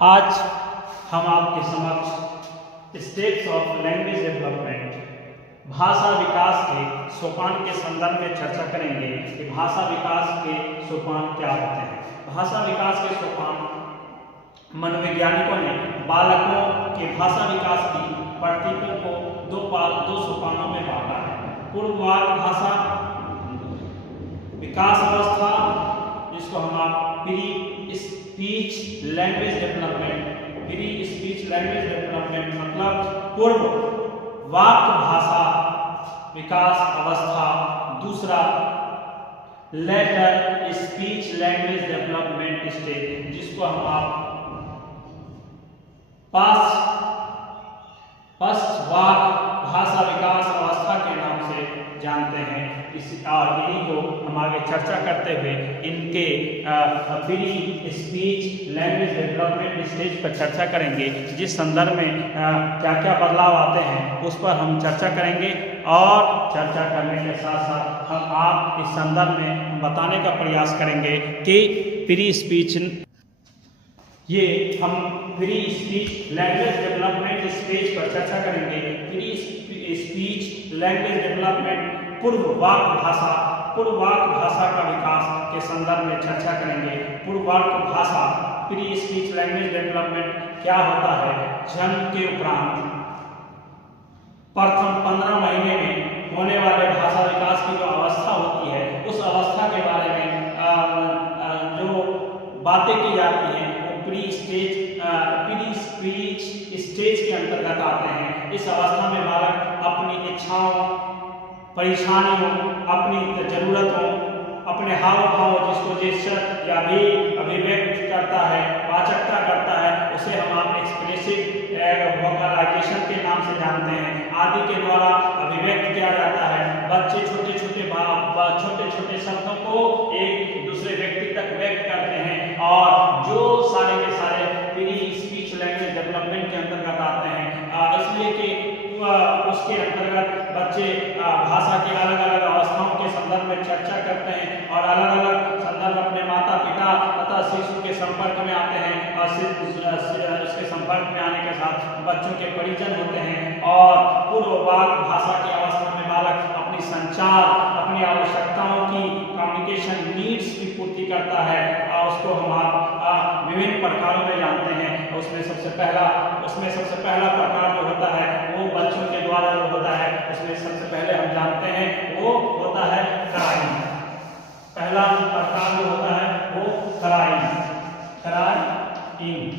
आज हम आपके समक्ष स्टेप्स ऑफ लैंग्वेज डेवलपमेंट भाषा विकास के सोपान के संदर्भ में चर्चा करेंगे कि भाषा विकास के सोपान क्या होते हैं। भाषा विकास के सोपान मनोवैज्ञानिकों ने बालकों के भाषा विकास की प्रक्रिया को दो सोपानों में बांटा है। पूर्ववाद भाषा विकास अवस्था, जिसको हम आप प्री स्पीच लैंग्वेज डेवलपमेंट मतलब पूर्व वाक्य भाषा विकास अवस्था। दूसरा later speech language development stage, जिसको हम आप पश्चवाक भाषा विकास अवस्था के नाम से जानते हैं। इन्हीं को हम आगे चर्चा करते हुए इनके pre speech language development stage पर चर्चा करेंगे, जिस संदर्भ में क्या क्या बदलाव आते हैं उस पर हम चर्चा करेंगे। और चर्चा करने के साथ साथ हम आप इस संदर्भ में बताने का प्रयास करेंगे कि pre speech language development stage पर चर्चा करेंगे। प्री स्पीच लैंग्वेज डेवलपमेंट पूर्व वाक्य भाषा का विकास के संदर्भ में चर्चा करेंगे। पूर्व वाक्य भाषा प्री स्पीच लैंग्वेज डेवलपमेंट क्या होता है। जन्म के उपरांत प्रथम 15 महीने में होने वाले भाषा विकास की जो अवस्था होती है, उस अवस्था के बारे में जो बातें की जाती हैं वो प्री स्पीच स्टेज के अंतर्गत आते हैं। इस अवस्था में बालक अपनी इच्छाओं, परेशानियों, अपनी जरूरतों, अपने हाव भाव, जिसको जेस्चर या भी अभिव्यक्त करता है, वाचकता करता है, उसे हम आप एक्सप्रेसिव वोकलाइजेशन के नाम से जानते हैं, आदि के द्वारा अभिव्यक्त किया जाता है। बच्चे छोटे छोटे शब्दों को एक दूसरे व्यक्ति तक व्यक्त करते हैं, और जो सारे के सारे प्री स्पीच लैंग्वेज डेवलपमेंट के अंतर्गत आते हैं। इसलिए कि उसके अंतर्गत बच्चे भाषा की अलग अलग अवस्थाओं के संदर्भ में चर्चा करते हैं, और अलग अलग संदर्भ अपने माता पिता तथा शिशु के संपर्क में आते हैं, और उसके संपर्क में आने के साथ बच्चों के परिजन होते हैं। और पूर्ववाक भाषा की अवस्था में बालक अपनी संचार, अपनी आवश्यकताओं की कम्युनिकेशन नीड्स की पूर्ति करता है, और उसको हम आप विभिन्न प्रकारों में जानते हैं। उसमें सबसे पहला प्रकार जो होता है वो बच्चों के द्वारा जो होता है, उसमें सबसे पहले हम जानते हैं वो होता है क्राइंग। पहला प्रकार जो होता है वो क्राइंग।